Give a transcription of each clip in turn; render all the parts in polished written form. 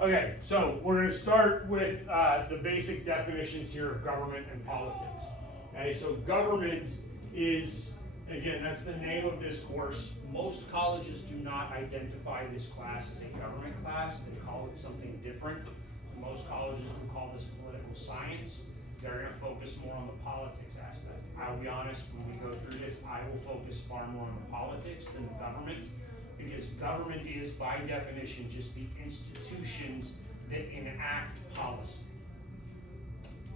Okay, so we're going to start with the basic definitions here of government and politics. Okay, so government is, again, that's the name of this course. Most colleges do not identify this class as a government class. They call it something different. Most colleges will call this political science. They're going to focus more on the politics aspect. I'll be honest, when we go through this, I will focus far more on the politics than the government, because government is, by definition, just the institutions that enact policy.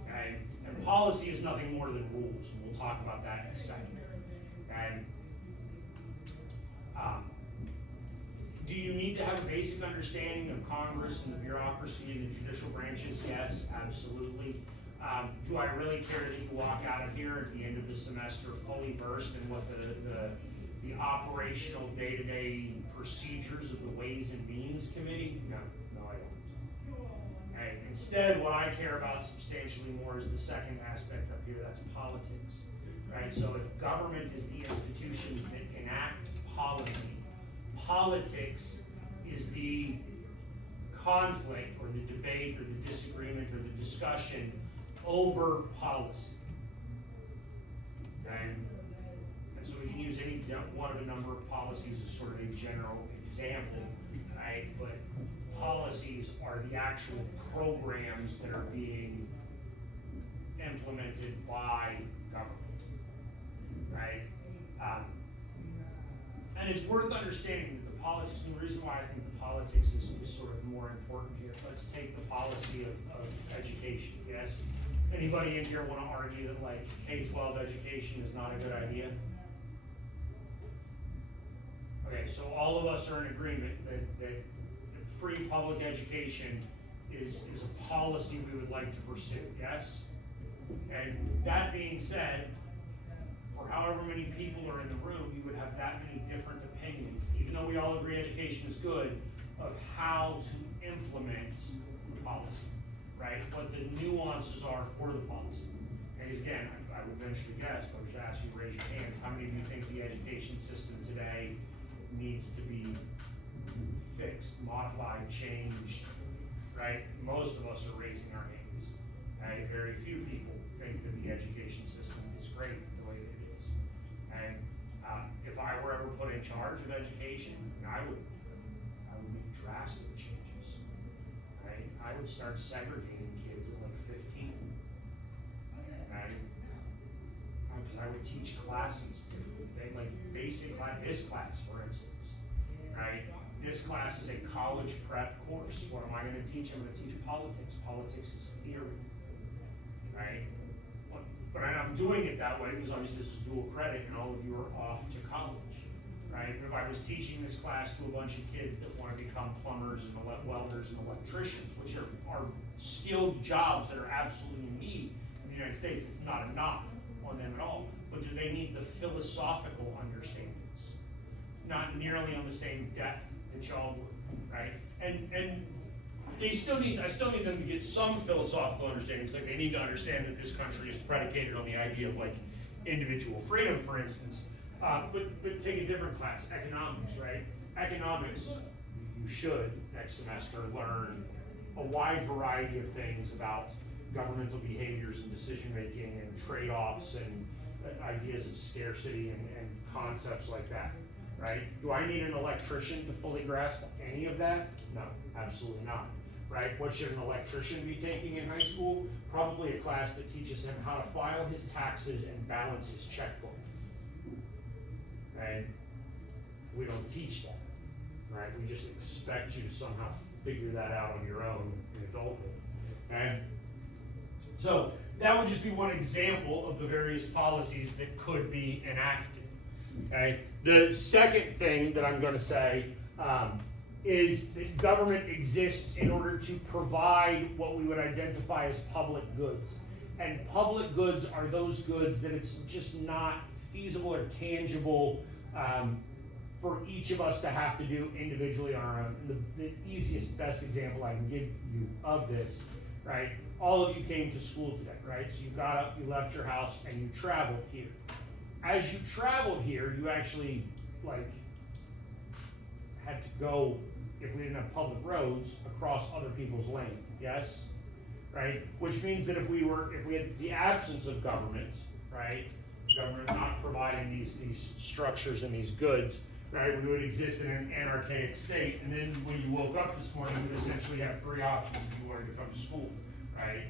Okay? And policy is nothing more than rules, and we'll talk about that in a second. And do you need to have a basic understanding of Congress and the bureaucracy and the judicial branches? Yes, absolutely. Do I really care that you walk out of here at the end of the semester fully versed in what the operational day-to-day procedures of the Ways and Means Committee? No, I don't. Okay. Instead, what I care about substantially more is the second aspect up here, that's politics. Right? So if government is the institutions that enact policy, politics is the conflict or the debate or the disagreement or the discussion over policy. Okay? And so we can use any one of a number of policies as sort of a general example, right? But policies are the actual programs that are being implemented by government, right? And it's worth understanding that the policies, and the reason why I think the politics is sort of more important here. Let's take the policy of education, yes? Anybody in here want to argue that like K-12 education is not a good idea? Okay, so all of us are in agreement that free public education is a policy we would like to pursue, yes? And that being said, for however many people are in the room, you would have that many different opinions, even though we all agree education is good, of how to implement the policy, right? What the nuances are for the policy. And again, I would venture to guess, if I was to ask you to raise your hands, how many of you think the education system today needs to be fixed, modified, changed, right? Most of us are raising our hands. Okay? Very few people think that the education system is great the way that it is. And if I were ever put in charge of education, I would make drastic changes. Right? I would start segregating kids at like 15. Right? Because I would teach classes differently, like basic class, this class, for instance. Right? This class is a college prep course. What am I going to teach? I'm going to teach politics. Politics is theory. Right? But I'm doing it that way because obviously this is dual credit and all of you are off to college, right? But if I was teaching this class to a bunch of kids that want to become plumbers and welders and electricians, which are skilled jobs that are absolutely in need in the United States, it's not a knock on them at all. But do they need the philosophical understandings? Not nearly on the same depth that y'all would, right? And I still need them to get some philosophical understandings. Like they need to understand that this country is predicated on the idea of like individual freedom, for instance. But take a different class, economics, right? Economics, you should next semester learn a wide variety of things about governmental behaviors and decision making and trade-offs and ideas of scarcity and concepts like that, right? Do I need an electrician to fully grasp any of that? No, absolutely not. Right? What should an electrician be taking in high school? Probably a class that teaches him how to file his taxes and balance his checkbook. Right? We don't teach that. Right? We just expect you to somehow figure that out on your own in adulthood. And so that would just be one example of the various policies that could be enacted. Okay? The second thing that I'm going to say is that government exists in order to provide what we would identify as public goods. And public goods are those goods that it's just not feasible or tangible for each of us to have to do individually on our own. And the easiest, best example I can give you of this, right? All of you came to school today, right? So you got up, you left your house, and you traveled here. As you traveled here, you actually, had to go if we didn't have public roads across other people's land, yes? Right? Which means that if we had the absence of government, right? Government not providing these structures and these goods, right? We would exist in an anarchic state, and then when you woke up this morning, you would essentially have three options if you wanted to come to school, right?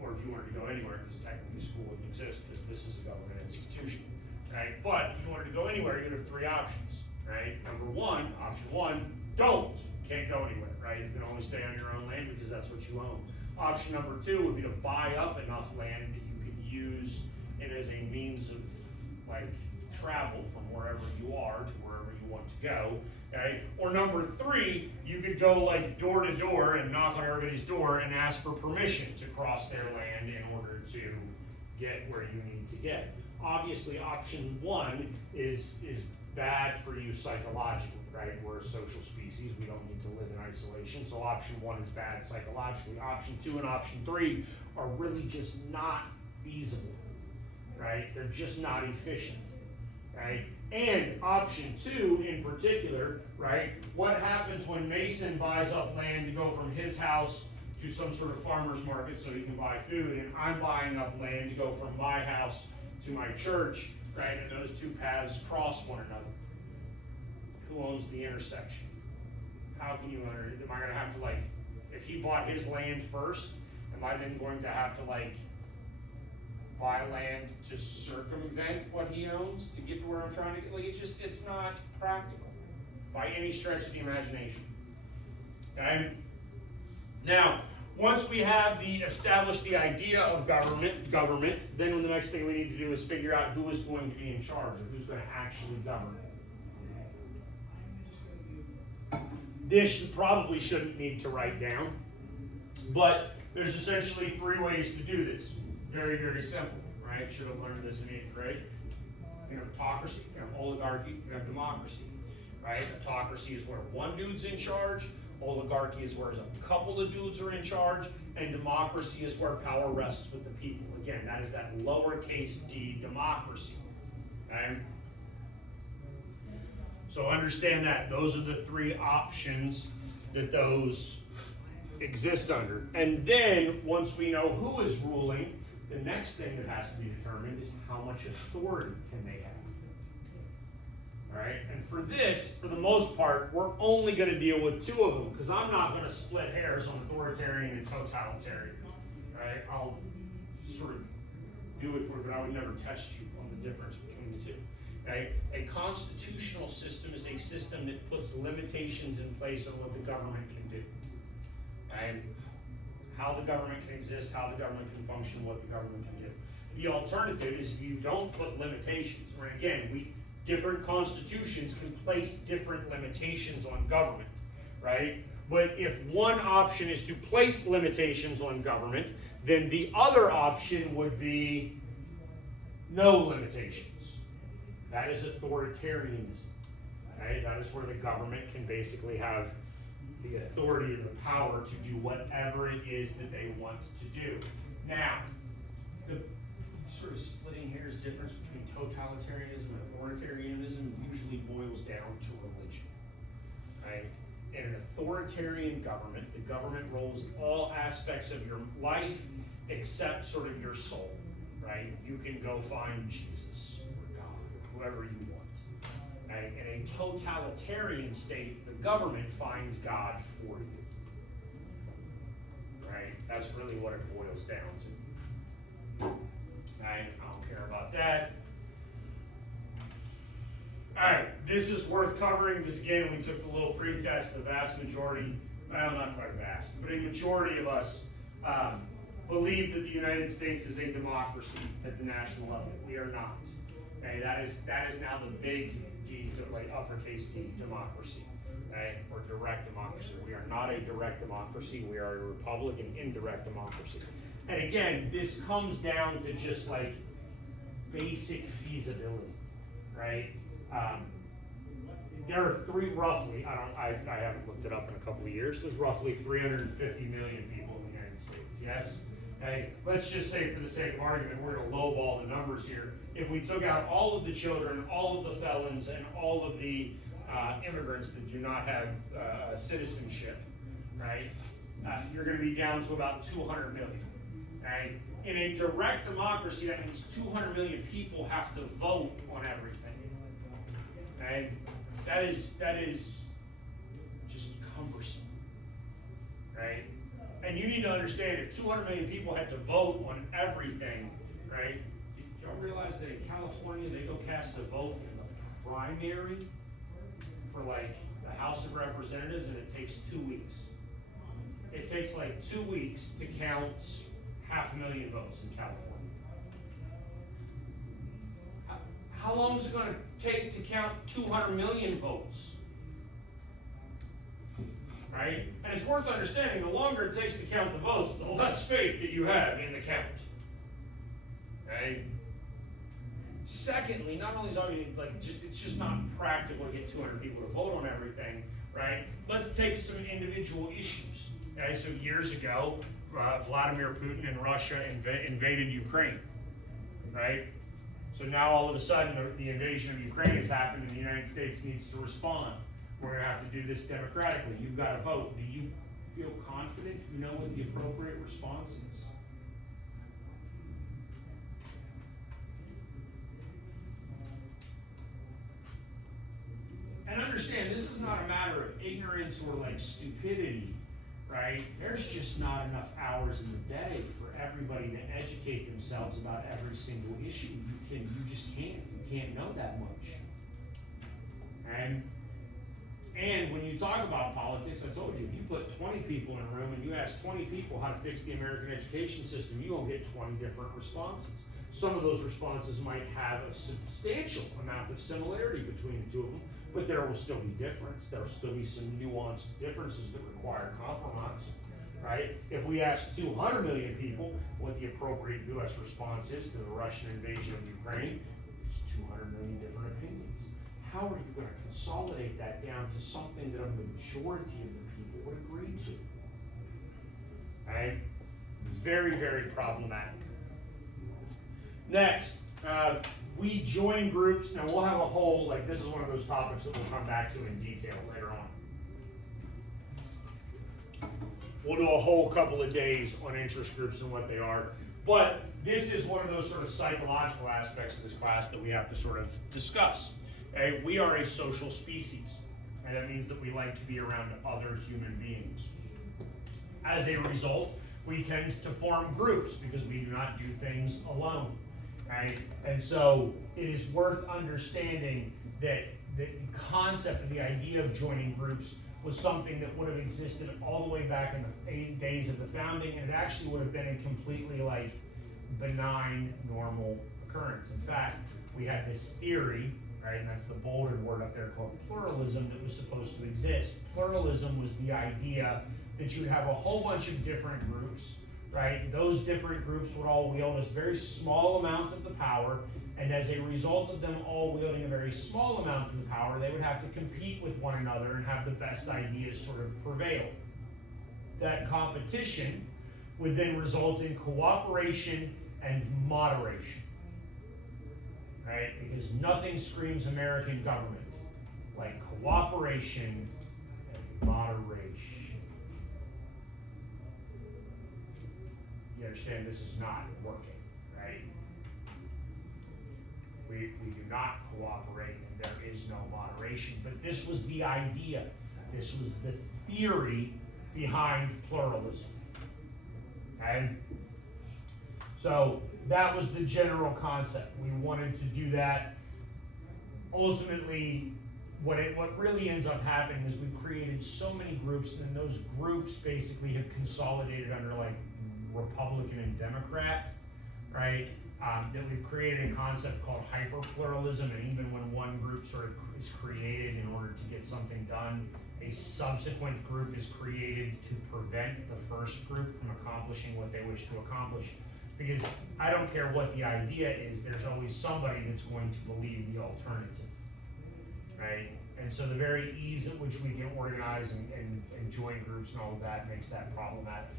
Or if you wanted to go anywhere, because technically school wouldn't exist, because this is a government institution, right? But if you wanted to go anywhere, you would have three options, right? Number one, option one, don't. Can't go anywhere, right? You can only stay on your own land because that's what you own. Option number two would be to buy up enough land that you could use it as a means of, like, travel from wherever you are to wherever you want to go, okay? Or number three, you could go like door to door and knock on everybody's door and ask for permission to cross their land in order to get where you need to get. Obviously, option one is bad for you psychologically, right? We're a social species, we don't need to live in isolation, so option one is bad psychologically. Option two and option three are really just not feasible, right? They're just not efficient, right? And option two in particular, right? What happens when Mason buys up land to go from his house to some sort of farmer's market so he can buy food, and I'm buying up land to go from my house to my church, right? And those two paths cross one another. Who owns the intersection? How can you enter? Am I gonna have to, like, if he bought his land first, am I then going to have to, like, buy land to circumvent what he owns to get to where I'm trying to get? Like, it's not practical by any stretch of the imagination. Okay? Now, once we have established the idea of government, then the next thing we need to do is figure out who is going to be in charge, or who's going to actually govern. This probably shouldn't need to write down, but there's essentially three ways to do this. Very, very simple, right? Should have learned this in 8th grade. You have autocracy, you have oligarchy, you have democracy, right? Autocracy is where one dude's in charge, oligarchy is where a couple of dudes are in charge, and democracy is where power rests with the people. Again, that is that lowercase d democracy, okay? So understand that. Those are the three options that those exist under. And then, once we know who is ruling, the next thing that has to be determined is how much authority can they have. All right, and for this, for the most part, we're only going to deal with two of them, because I'm not going to split hairs on authoritarian and totalitarian. All right, I'll sort of do it for you, but I would never test you on the difference between the two. Okay? A constitutional system is a system that puts limitations in place on what the government can do. And how the government can exist, how the government can function, what the government can do. The alternative is if you don't put limitations, or again, different constitutions can place different limitations on government, right? But if one option is to place limitations on government, then the other option would be no limitations. That is authoritarianism, right? That is where the government can basically have the authority and the power to do whatever it is that they want to do. Now, the sort of splitting hairs difference between totalitarianism and authoritarianism usually boils down to religion, right? In an authoritarian government, the government rules all aspects of your life except sort of your soul, right? You can go find Jesus or God, or whoever you want. Right? In a totalitarian state, the government finds God for you. Right? That's really what it boils down to. Right? I don't care about that. Alright, this is worth covering because again, we took the little pretest, the vast majority, well, not quite vast, but a majority of us believe that the United States is a democracy at the national level. We are not. Okay, that is now the big D, like uppercase D, democracy, okay, or direct democracy. We are not a direct democracy. We are a republic and indirect democracy. And again, this comes down to just like basic feasibility, right? There are roughly, I haven't looked it up in a couple of years, there's roughly 350 million people in the United States, yes? Okay, let's just say for the sake of argument, we're gonna lowball the numbers here. If we took out all of the children, all of the felons, and all of the immigrants that do not have citizenship, right? You're going to be down to about 200 million, right? In a direct democracy, that means 200 million people have to vote on everything, right? That is just cumbersome, right? And you need to understand, if 200 million people had to vote on everything, right? Y'all realize that in California, they go cast a vote in the primary for like the House of Representatives, and it takes 2 weeks. It takes like 2 weeks to count 500,000 votes in California. How long is it going to take to count 200 million votes? Right? And it's worth understanding, the longer it takes to count the votes, the less faith that you have in the count. Right? Secondly, not only is it's just not practical to get 200 people to vote on everything, right? Let's take some individual issues. Okay, so years ago, Vladimir Putin and Russia invaded Ukraine, right? So now all of a sudden the invasion of Ukraine has happened and the United States needs to respond. We're going to have to do this democratically. You've got to vote. Do you feel confident you know what the appropriate response is? And understand, this is not a matter of ignorance or like stupidity, right? There's just not enough hours in the day for everybody to educate themselves about every single issue. You just can't. You can't know that much. And when you talk about politics, I told you, if you put 20 people in a room and you ask 20 people how to fix the American education system, you won't get 20 different responses. Some of those responses might have a substantial amount of similarity between the two of them, but there will still be difference. There will still be some nuanced differences that require compromise, right? If we ask 200 million people what the appropriate U.S. response is to the Russian invasion of Ukraine, it's 200 million different opinions. How are you going to consolidate that down to something that a majority of the people would agree to? Right? Very, very problematic. Next, we join groups. Now we'll have a whole, this is one of those topics that we'll come back to in detail later on. We'll do a whole couple of days on interest groups and what they are. But this is one of those sort of psychological aspects of this class that we have to sort of discuss. Okay? We are a social species, and that means that we like to be around other human beings. As a result, we tend to form groups because we do not do things alone. Right? And so it is worth understanding that the concept of the idea of joining groups was something that would have existed all the way back in the days of the founding, and it actually would have been a completely benign, normal occurrence. In fact, we had this theory, right, and that's the bolded word up there, called pluralism, that was supposed to exist. Pluralism was the idea that you would have a whole bunch of different groups, right? Those different groups would all wield a very small amount of the power, and as a result of them all wielding a very small amount of the power, they would have to compete with one another and have the best ideas sort of prevail. That competition would then result in cooperation and moderation, right? Because nothing screams American government like cooperation and moderation. You understand this is not working, right? We do not cooperate and there is no moderation, but this was the idea. This was the theory behind pluralism. Okay? So that was the general concept. We wanted to do that. Ultimately, what really ends up happening is we've created so many groups, and those groups basically have consolidated under Republican and Democrat, right? That we've created a concept called hyperpluralism, and even when one group sort of is created in order to get something done, a subsequent group is created to prevent the first group from accomplishing what they wish to accomplish. Because I don't care what the idea is, there's always somebody that's going to believe the alternative, right? And so the very ease at which we can organize and join groups and all of that makes that problematic,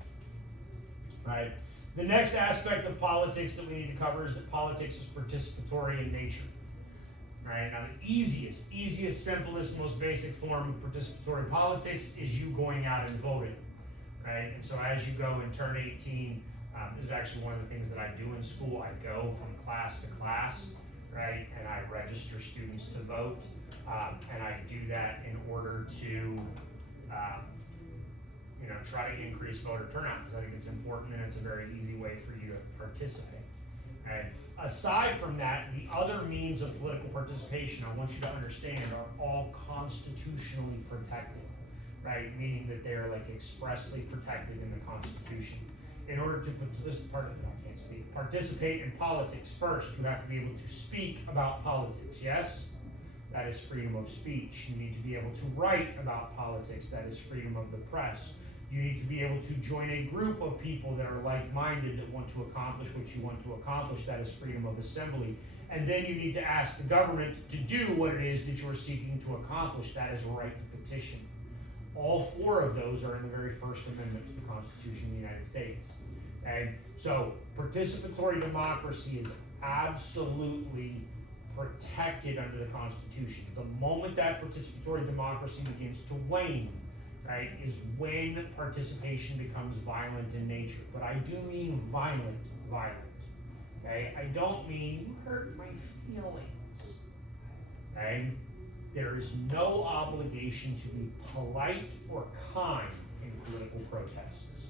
right? The next aspect of politics that we need to cover is that politics is participatory in nature. right? Now the easiest, simplest, most basic form of participatory politics is you going out and voting, right? And so as you go and turn 18, this is actually one of the things that I do in school. I go from class to class, right? And I register students to vote, and I do that in order to, try to increase voter turnout, because I think it's important and it's a very easy way for you to participate. Right? Aside from that, the other means of political participation I want you to understand are all constitutionally protected, right? Meaning that they're like expressly protected in the Constitution. In order to participate in politics, first you have to be able to speak about politics, yes? That is freedom of speech. You need to be able to write about politics. That is freedom of the press. You need to be able to join a group of people that are like-minded, that want to accomplish what you want to accomplish. That is freedom of assembly. And then you need to ask the government to do what it is that you're seeking to accomplish. That is a right to petition. All four of those are in the very First Amendment to the Constitution of the United States. Okay? So participatory democracy is absolutely protected under the Constitution. The moment that participatory democracy begins to wane, right, is when participation becomes violent in nature. But I do mean violent. Okay? I don't mean you hurt my feelings. Okay? There is no obligation to be polite or kind in political protests.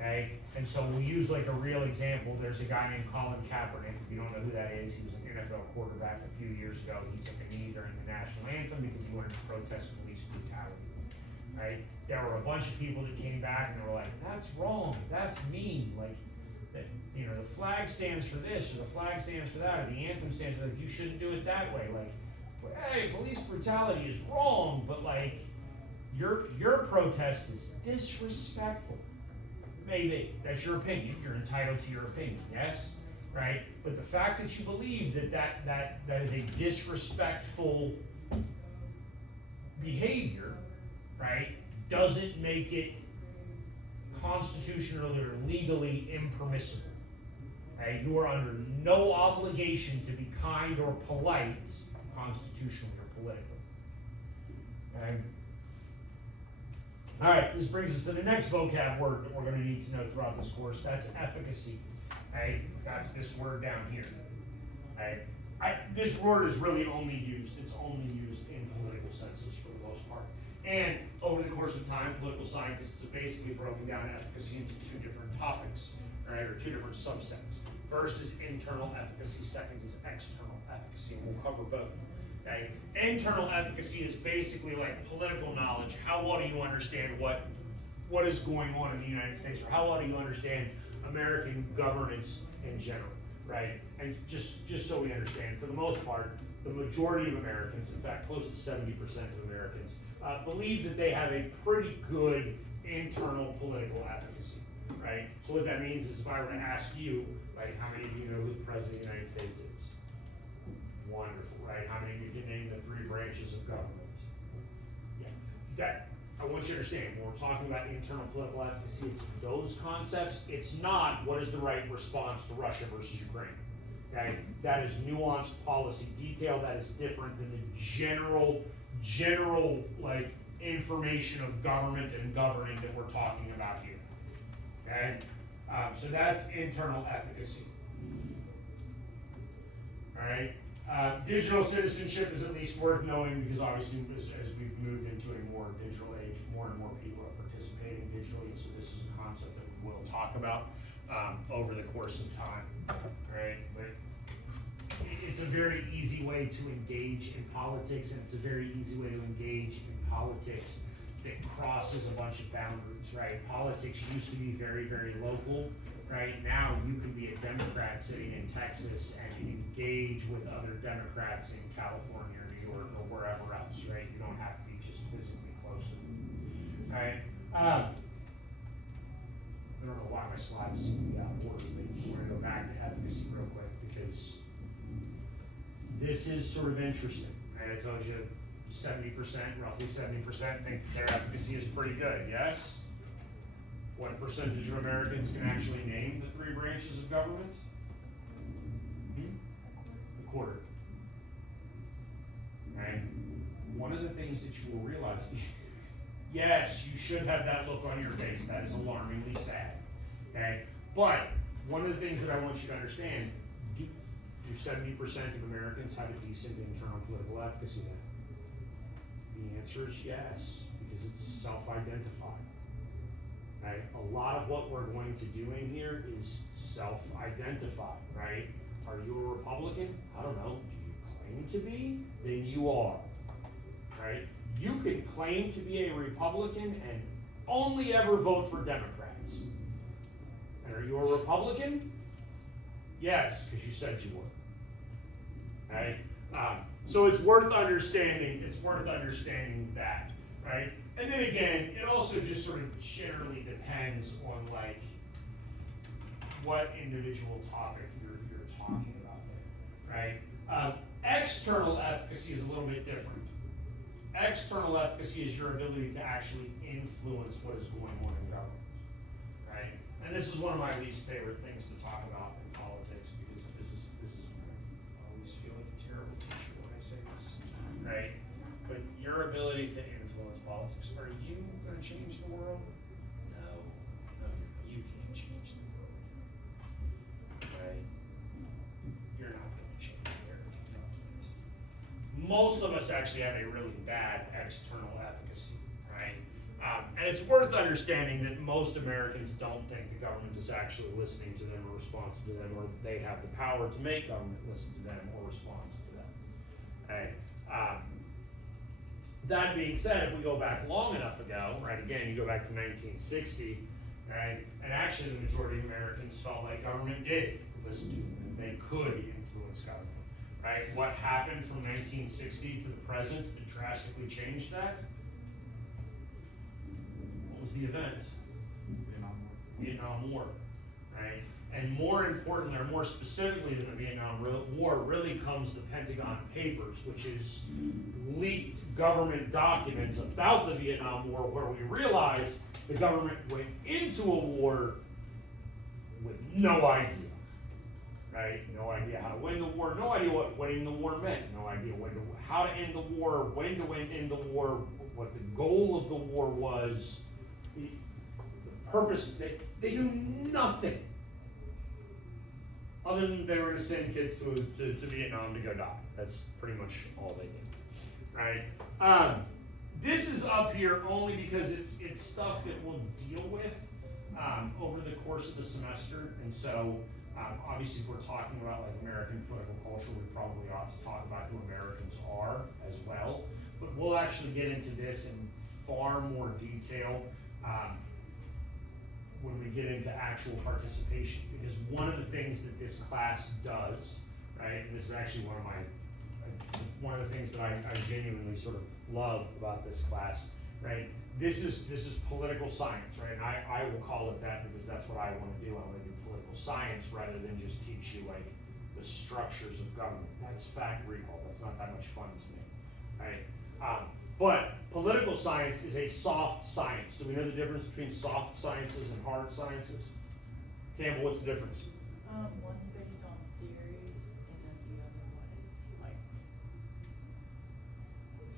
Okay? And so we'll use like a real example. There's a guy named Colin Kaepernick. If you don't know who that is, he was an NFL quarterback a few years ago. He took a knee during the national anthem because he wanted to protest police brutality. Right? There were a bunch of people that came back and they were like, that's wrong, that's mean, like, that, the flag stands for this, or the flag stands for that, or the anthem stands for that, you shouldn't do it that way, like, hey, police brutality is wrong, but like, your protest is disrespectful. Maybe, that's your opinion, you're entitled to your opinion, yes? Right? But the fact that you believe that is a disrespectful behavior, right, doesn't make it constitutionally or legally impermissible. Okay? You are under no obligation to be kind or polite, constitutionally or politically. Okay? All right, this brings us to the next vocab word that we're going to need to know throughout this course. That's efficacy. Okay? That's this word down here. Okay? This word is really only used, it's only used in political senses for the most part. And over the course of time, political scientists have basically broken down efficacy into two different topics, right, or two different subsets. First is internal efficacy, second is external efficacy, and we'll cover both. Okay? Internal efficacy is basically like political knowledge. How well do you understand what is going on in the United States, or how well do you understand American governance in general, right? And just so we understand, for the most part, the majority of Americans, in fact, close to 70% of Americans, believe that they have a pretty good internal political efficacy, right? So what that means is if I were to ask you, like, how many of you know who the President of the United States is? Wonderful, right? How many of you can name the three branches of government? Yeah, that, I want you to understand, when we're talking about internal political efficacy, it's those concepts. It's not what is the right response to Russia versus Ukraine. Okay? That is nuanced policy detail. That is different than the general like information of government and governing that we're talking about here. Okay? So that's internal efficacy. All right. Digital citizenship is at least worth knowing because obviously as we've moved into a more digital age, more and more people are participating digitally. So this is a concept that we will talk about over the course of time. All right. But it's a very easy way to engage in politics, and it's a very easy way to engage in politics that crosses a bunch of boundaries, right? Politics used to be very, very local, right? Now you can be a Democrat sitting in Texas and engage with other Democrats in California or New York or wherever else, right? You don't have to be just physically close to them, right? I don't know why my slides seem to be out of order, but we're gonna go back to efficacy real quick because this is sort of interesting. Right? I told you 70%, roughly 70% think their efficacy is pretty good, yes? What percentage of Americans can actually name the three branches of government? A quarter. And one of the things that you will realize, yes, you should have that look on your face. That is alarmingly sad. Okay? But one of the things that I want you to understand, do 70% of Americans have a decent internal political advocacy then? The answer is yes, because it's self-identified. Right? A lot of what we're going to do in here is self-identified, right? Are you a Republican? I don't know. Do you claim to be? Then you are, right? You can claim to be a Republican and only ever vote for Democrats. And are you a Republican? Yes, because you said you were. Right? So it's worth understanding. It's worth understanding that, right? And then again, it also just sort of generally depends on like what individual topic you're talking about there, right? External efficacy is a little bit different. External efficacy is your ability to actually influence what is going on in government, right? And this is one of my least favorite things to talk about in politics, because this is I always feel like a terrible teacher when I say this, right? But your ability to influence politics, are you going to change the world? No, you can't change the world, right? You're not going to change American government. Most of us actually have a really bad external efficacy, right? And it's worth understanding that most Americans don't think the government is actually listening to them or responsive to them, or that they have the power to make government listen to them or respond to them, right? That being said, if we go back long enough ago, right, again, you go back to 1960, right, and actually the majority of Americans felt like government did listen to them, and they could influence government, right? What happened from 1960 to the present that drastically changed that? What was the event? Vietnam War, right? And more importantly, or more specifically than the Vietnam War, really comes the Pentagon Papers, which is leaked government documents about the Vietnam War, where we realize the government went into a war with no idea, right? No idea how to win the war, no idea what winning the war meant, no idea how to end the war, when to end the war, what the goal of the war was, the purpose. They knew nothing other than they were going to send kids to Vietnam to go die. That's pretty much all they did, right? This is up here only because it's stuff that we'll deal with over the course of the semester, and so obviously if we're talking about like American political culture, we probably ought to talk about who Americans are as well, but we'll actually get into this in far more detail when we get into actual participation, because one of the things that this class does, right, and this is actually one of the things that I genuinely sort of love about this class, right, this is political science, right, and I will call it that because that's what I want to do. I want to do political science rather than just teach you like the structures of government. That's fact recall. That's not that much fun to me, right? But political science is a soft science. Do we know the difference between soft sciences and hard sciences? Campbell, what's the difference? One's based on theories, and then the other one is like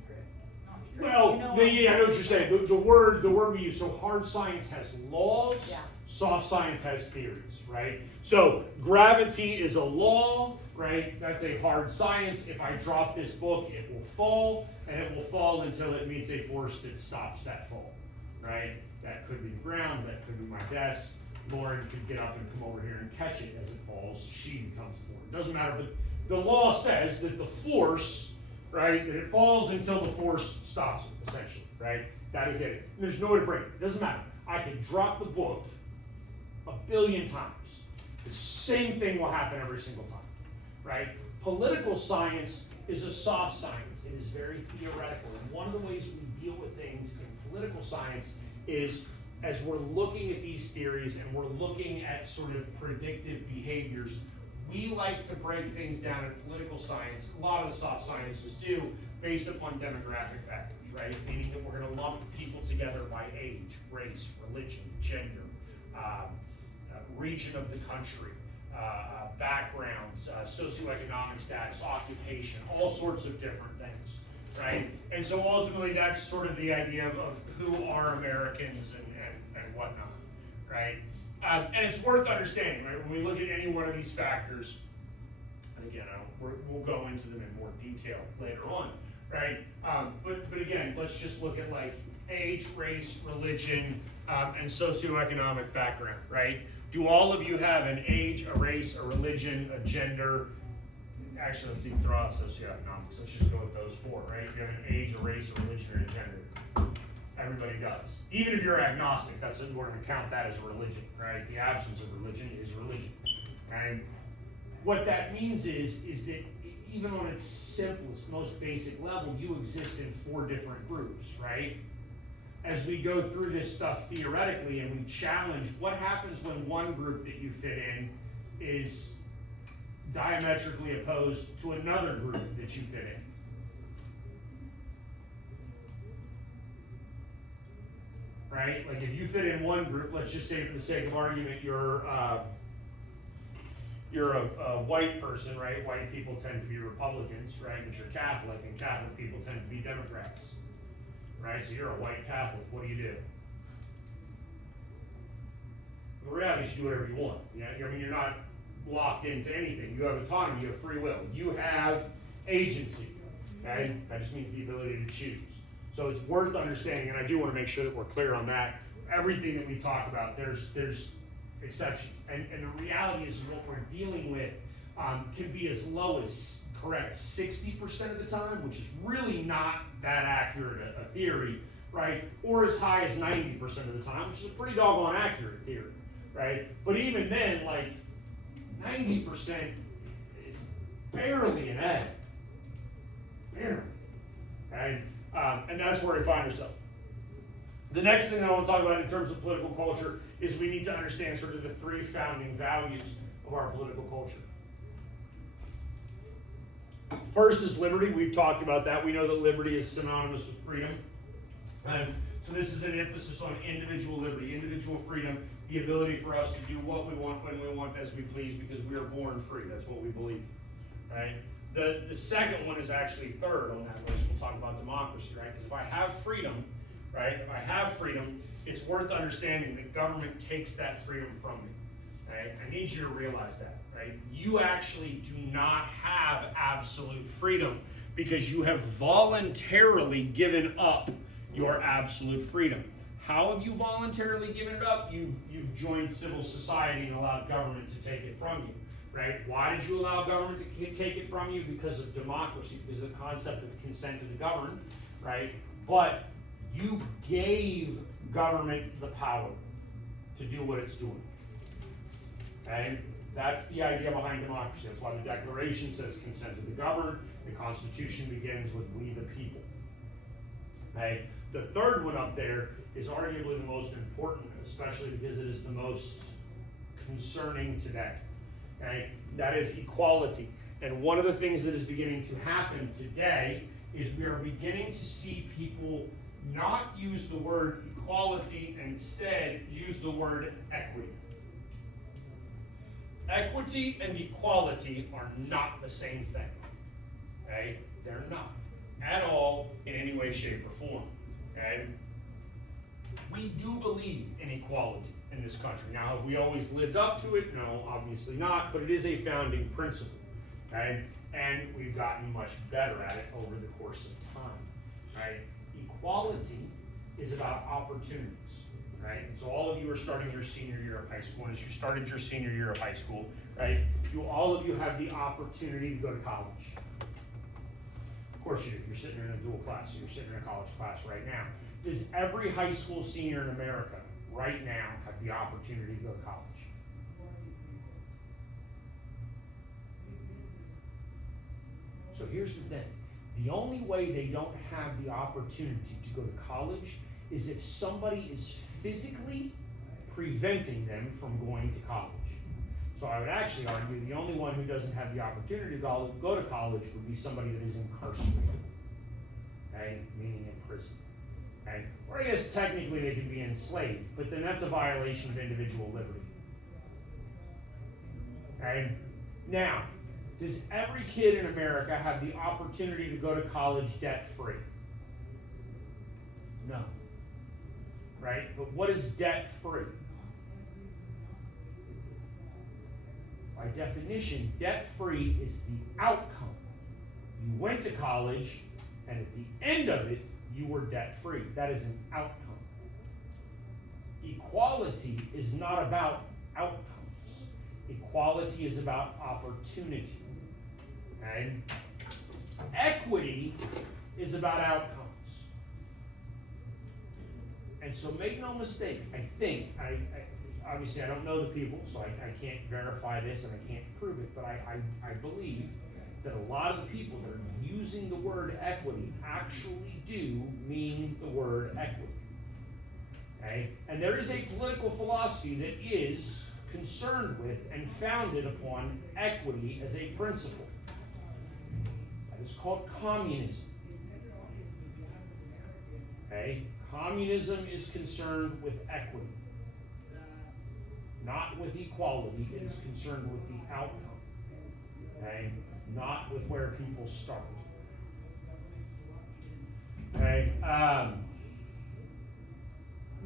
strict. Not strict. Well, You know yeah, I know what you're saying. The word we use. So hard science has laws. Yeah. Soft science has theories, right? So gravity is a law, right? That's a hard science. If I drop this book, it will fall, and it will fall until it meets a force that stops that fall, right? That could be the ground, that could be my desk. Lauren could get up and come over here and catch it as it falls. She becomes the force. It doesn't matter, but the law says that the force, right, that it falls until the force stops it, essentially, right? That is it. And there's no way to break it. It doesn't matter. I can drop the book 1 billion times. The same thing will happen every single time, right? Political science is a soft science. It is very theoretical. And one of the ways we deal with things in political science is as we're looking at these theories and we're looking at sort of predictive behaviors, we like to break things down in political science. A lot of the soft sciences do, based upon demographic factors, right? Meaning that we're going to lump people together by age, race, religion, gender, region of the country, backgrounds, socioeconomic status, occupation, all sorts of different things, right? And so ultimately that's sort of the idea of who are Americans and whatnot, right? And it's worth understanding, right? When we look at any one of these factors, and again, we'll go into them in more detail later on, right? But again, let's just look at like age, race, religion, and socioeconomic background, right? Do all of you have an age, a race, a religion, a gender? Actually, let's even throw out socioeconomics. Let's just go with those four, right? If you have an age, a race, a religion, or a gender. Everybody does. Even if you're agnostic, we're going to count that as a religion, right? The absence of religion is religion. And what that means is that even on its simplest, most basic level, you exist in four different groups, right? As we go through this stuff theoretically and we challenge what happens when one group that you fit in is diametrically opposed to another group that you fit in. Right? Like if you fit in one group, let's just say for the sake of argument, you're a white person, right? White people tend to be Republicans, right? But you're Catholic, and Catholic people tend to be Democrats, right? So you're a white Catholic. What do? The reality is you do whatever you want. Yeah? I mean, you're not locked into anything. You have autonomy. You have free will. You have agency. Okay? That just means the ability to choose. So it's worth understanding, and I do want to make sure that we're clear on that. Everything that we talk about, there's exceptions. And the reality is what we're dealing with can be as low as, correct, 60% of the time, which is really not that accurate a theory, right? Or as high as 90% of the time, which is a pretty doggone accurate theory, right? But even then, like 90% is barely an egg. Barely. Okay? And that's where we find ourselves. The next thing I want to talk about in terms of political culture is we need to understand sort of the three founding values of our political culture. First is liberty. We've talked about that. We know that liberty is synonymous with freedom. So this is an emphasis on individual liberty, individual freedom, the ability for us to do what we want, when we want, as we please, because we are born free. That's what we believe. Right? The second one is actually third on that list. We'll talk about democracy, right? Because if I have freedom, right? If I have freedom, it's worth understanding that government takes that freedom from me. Right? I need you to realize that, right? You actually do not have absolute freedom because you have voluntarily given up your absolute freedom. How have you voluntarily given it up? You've joined civil society and allowed government to take it from you. Right? Why did you allow government to take it from you? Because of democracy, because of the concept of consent to the governed, right? But you gave government the power to do what it's doing. Okay? That's the idea behind democracy. That's why the Declaration says consent to the governed. The Constitution begins with we the people. Okay? The third one up there is arguably the most important, especially because it is the most concerning today. Okay? That is equality. And one of the things that is beginning to happen today is we are beginning to see people not use the word equality, and instead use the word equity. Equity and equality are not the same thing. Okay? They're not at all in any way, shape, or form. Okay? We do believe in equality in this country. Now, have we always lived up to it? No, obviously not, but it is a founding principle, right? And we've gotten much better at it over the course of time, right? Equality is about opportunities, right? So all of you are starting your senior year of high school, and as you started your senior year of high school, right, all of you have the opportunity to go to college. Of course you do. You're sitting in a dual class, so you're sitting in a college class right now. Does every high school senior in America right now have the opportunity to go to college? So here's the thing. The only way they don't have the opportunity to go to college is if somebody is physically preventing them from going to college. So I would actually argue the only one who doesn't have the opportunity to go to college would be somebody that is incarcerated, okay? Meaning in prison. Okay? Or I guess technically they could be enslaved, but then that's a violation of individual liberty. Okay? Now, does every kid in America have the opportunity to go to college debt-free? No. Right? But what is debt-free? By definition, debt-free is the outcome. You went to college, and at the end of it, you were debt-free. That is an outcome. Equality is not about outcomes. Equality is about opportunity. Okay? Equity is about outcomes. And so make no mistake, I obviously I don't know the people, so I can't verify this and I can't prove it, but I believe that a lot of the people that are using the word equity actually do mean the word equity. Okay? And there is a political philosophy that is concerned with and founded upon equity as a principle. That is called communism. Okay? Communism is concerned with equity, not with equality. It is concerned with the outcome. Okay? Not with where people start. Okay?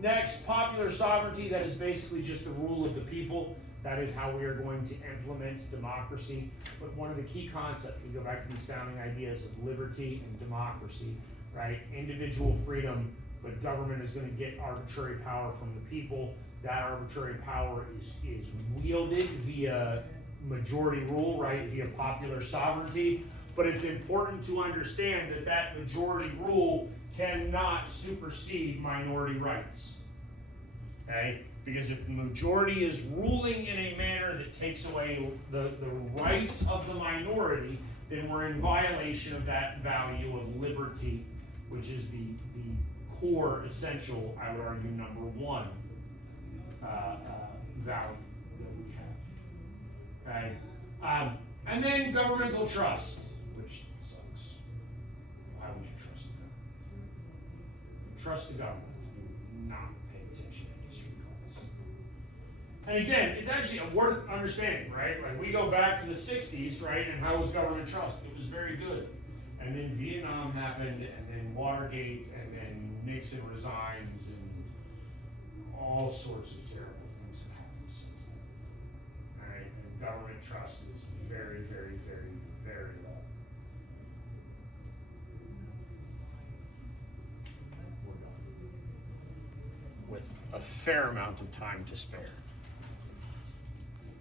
Next, popular sovereignty. That is basically just the rule of the people. That is how we are going to implement democracy. But one of the key concepts, we go back to these founding ideas of liberty and democracy, right? Individual freedom, but government is going to get arbitrary power from the people. That arbitrary power is wielded via majority rule, right? Via popular sovereignty. But it's important to understand that that majority rule cannot supersede minority rights. Okay? Because if the majority is ruling in a manner that takes away the rights of the minority, then we're in violation of that value of liberty, which is the core, essential, I would argue, number one value that we have. Okay? And then governmental trust, which sucks. Why would you trust the government? Trust the government. Do not pay attention to history class. And again, it's actually worth understanding, right? Like we go back to the 60s, right? And how was government trust? It was very good. And then Vietnam happened, and then Watergate, and then Nixon resigns, and all sorts of terrible things have happened since then. All right, and government trust is very, very, very, very low. We're done with a fair amount of time to spare.